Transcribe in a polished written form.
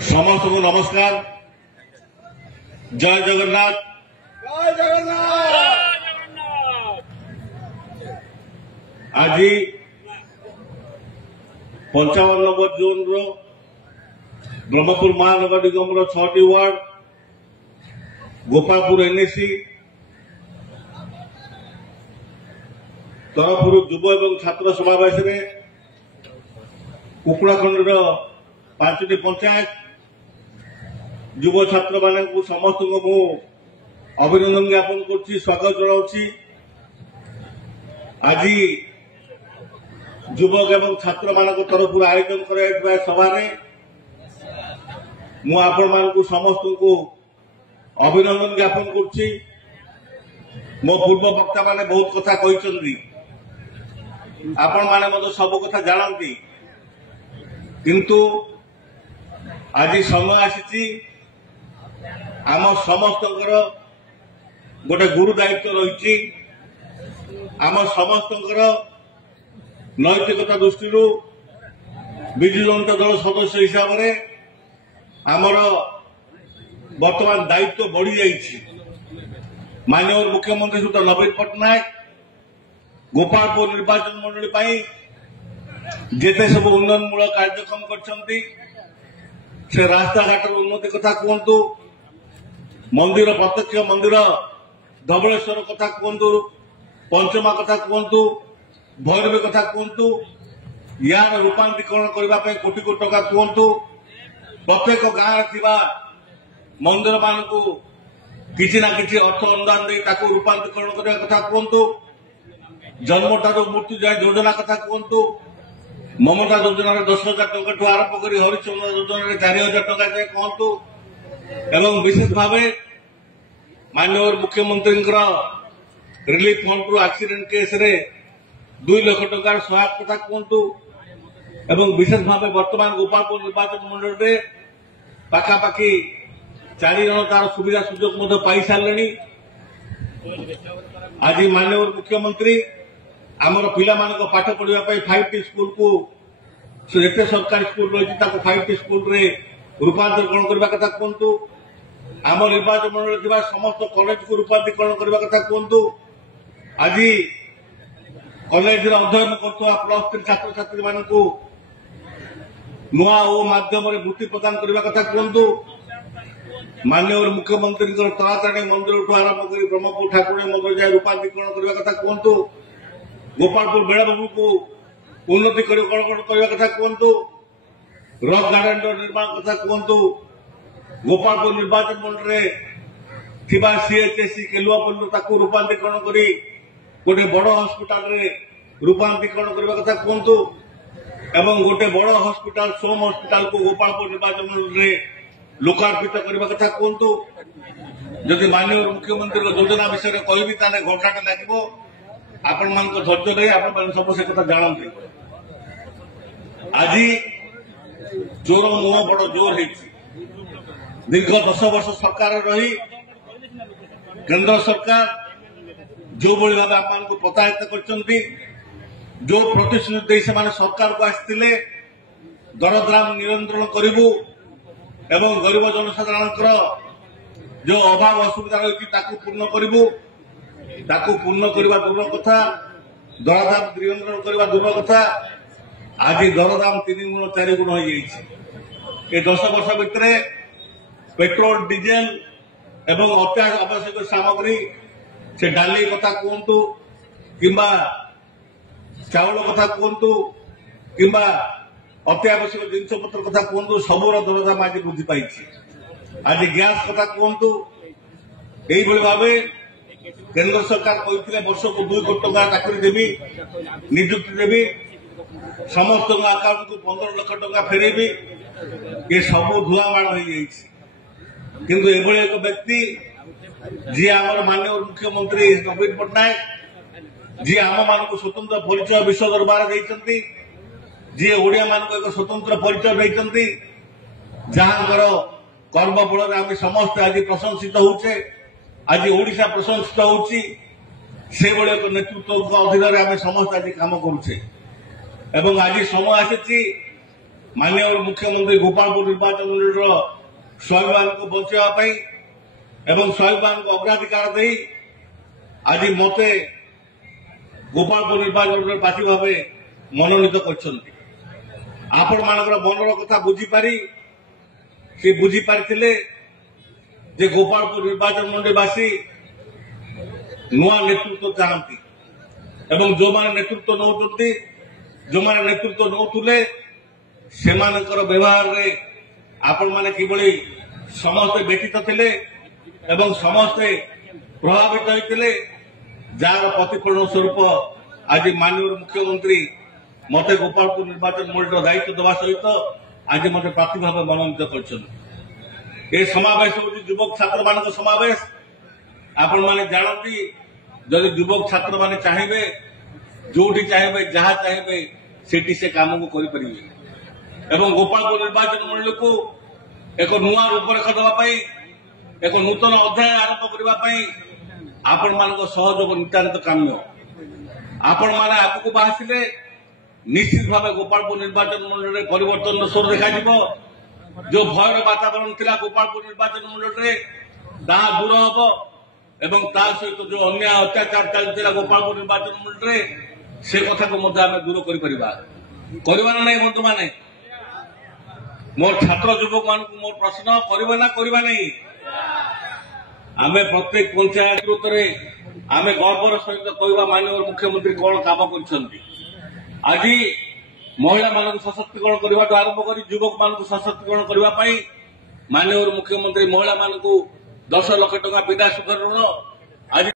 समस्त को नमस्कार। जय जगन्नाथ। जय जगन्नाथ। आज 55 नंबर जोन रो ब्रह्मपुर महानगर निगम रो 6टी वार्ड गोपालपुर एनएसी तरफ युव एवं छात्र समावेश में कुकुड़ाखंड 5टी पंचायत युव छात्र मान समस्त को अभिनंदन ज्ञापन कर स्वागत जनाऊँ। आज युवक एवं छात्र मान तरफ आयोजन कर सभा मुझे समस्त को अभिनंदन ज्ञापन कर मो पूर्व वक्ता माने बहुत कथा कहते आपण माने सब कथा जानती किंतु आज समय आसी आम समस्त गोटे गुरु दायित्व रही आम समस्त नैतिकता दृष्टि विजु जनता दल सदस्य हिसाब से आमर वर्तमान दायित्व बढ़ी जाइए। माननीय मुख्यमंत्री श्री नवीन पट्टनायक गोपालपुर निर्वाचन मंडली जेते सब उन्नयनमूलक कार्यक्रम करछंती से रास्ता घाटर उन्नति कथा कहतु मंदिर प्रत्यक्ष मंदिर धवलेश्वर कथा कहतु पंचमा कथा कहतु भैरवी कथा कहतु यार रूपांतरीकरण करने कोटी कोटी टका कहतु प्रत्येक गाँव थिबा मंदिर मान को किसी ना किसी अर्थ अनुदान दे रूपांतरीकरण करने कथा कहतु जन्मठार मृत्यु जाए योजना कथा कहतु ममता योजना 10,000 टका आरंभ कर हरिचंद्र योजना 4,000 टका जाए कहतु एवं विशेष भाव माननीय मुख्यमंत्री रिलीफ फंड रु एक्सीडेंट केस रे 2 लाख टका सहायक कथा कहतु एवं विशेष भाव वर्तमान गोपालपुर निर्वाचन मंडल में पाखापाखि 4 जन तार सुविधा सुजोग पाई सारे। आज माननीय मुख्यमंत्री आमर पिला पाठ पढ़ा 5टी स्कूल को जिते सरकारी स्कूल रही 5टी स्कूल रे रूपांतरीकरण करने कथा कहतु आम निर्वाचन मंडल समस्त कॉलेज को रूपांतरीकरण करने कथा कहतु आज कॉलेज अध्ययन कर+3 छात्र छात्री मान नुआ ओ माध्यम वृत्ति प्रदान करने कथा कहतु माननीय मुख्यमंत्री तारातारिणी मंदिर आरंभ कर ब्रह्मपुर ठाकुर मंदिर जाए रूपांतरीकरण करने कथा कहतु गोपालपुर बेलाभूमि को उन्नति करने कथा कहतु रॉक गार्डन निर्माण कथा कहतु गोपालपुर निर्वाचन मंडल CHSC केलुआपल्ली रूपांतरीकरण कर गोटे बड़ हस्पिटाल रूपांतरीकरण करने कथा कहतु एवं गोटे बड़ हस्पिटाल सोम हस्पिटाल को गोपालपुर निर्वाचन मंडल लोकार्पित करने कथा कहतु। जदि माननीय मुख्यमंत्री योजना विषय कहबी ताने घंटाटे लगे आपण मान धैर्य रही आपण सब से कथा जानते। आज चोर मुह बड़ जोर है दीर्घ 10 वर्ष सरकार रही केंद्र सरकार जो भाई भाव आम को प्रताड़ित कर जो प्रतिश्रुति से सरकार को आसते दरदाम नियंत्रण करूँ एवं गरीब जनसाधारण जो अभाव असुविधा रही पूर्ण करूँ पूर्ण करने दूर कथा दरदाम नियंत्रण करने दूर कथा आज दरदाम 3 गुण 4 गुण हो जाए। 10 वर्ष भितर पेट्रोल डीजेल एवं अत्यावश्यक सामग्री से डाली कथा कहतु किंबा चाउल कथा कहतु किंबा अत्यावश्यक जिनपतर कथा कहतु सबूर दरदाम आज वृद्धि पाई। आज गैस कथा कहतु यही भाव केंद्र सरकार कहते वर्ष को 2 कोटी टका चाकरी देवी नियुक्ति देवी समस्त अकाउंट को 15 लाख टका फेरबी ये सब धुआमाड़ हो किंतु एभली एक व्यक्ति जी आम माननीय मुख्यमंत्री नवीन पट्टनायक जी आम मान स्वतंत्र परिचय विश्व दरबार देते जी ओडिया मान एक स्वतंत्र परिचय देते जहां कर्म बल आम समस्त आज प्रशंसित होचे आज ओडिशा प्रशंसित होची से भली एक नेतृत्व अधीन आम समस्त आज कम करुचे एवं आज समय आसी माननीय मुख्यमंत्री गोपालपुर निर्वाचन मंडल स्वाभिमान को बचाई एवं स्वाभिमान को अग्राधिकार दे आज मते गोपालपुर निर्वाचन प्रार्थी भाव मनोनीत कर मनर कथा बुझीपारी से बुझीपारी जे गोपालपुर निर्वाचन मंडलवासी नुआ नेतृत्व चाहती एवं जो माने नेतृत्व नौकती जो माने नेतृत्व नौले से व्यवहार रे आपण माने किभली समस्ते व्यतीत थिले एवं समस्ते प्रभावित होते जार प्रतिफलन स्वरूप आज माननीय मुख्यमंत्री मते गोपालपुर निर्वाचन मंडल दायित्व देवा सहित आज मते प्रार्थी भाव मनोनीत कर समावेश हूँ युवक छात्र मान समावेश आपण माने जानती जदि युवक छात्र माने चाहिए जोटी चाहिए जहाँ चाहिए सेठी से काम को करें एवं गोपालपुर निर्वाचन मंडल को एक नुआ रूपरेख देवाई एक नूतन अध्याय आरंभ करने आपण मान सहयोग नितांत काम्य आपण मैंने आगक बाहर निश्चित भाव गोपालपुर निर्वाचन मंडल परिवर्तन स्वर देखा जो भयर वातावरण थिला गोपालपुर निर्वाचन मंडल ताहा दूर हम एवं ता सहित जो अन्याय अत्याचार चलता गोपालपुर निर्वाचन मंडल से कथा को दूर करना नहीं बंधु माने मोर छात्र युवक मान मोर प्रश्न करवा ना करवा नहीं आमे प्रत्येक पंचायत आमे गर्वर सहित कहवा माननीय मुख्यमंत्री कौन काम कर आज महिला मान सशक्तिकरण करने आरंभ कर युवक मान सशक्तिकरण करने माननीय मुख्यमंत्री महिला मान 10 लाख टंका विदा सुख ऋण आज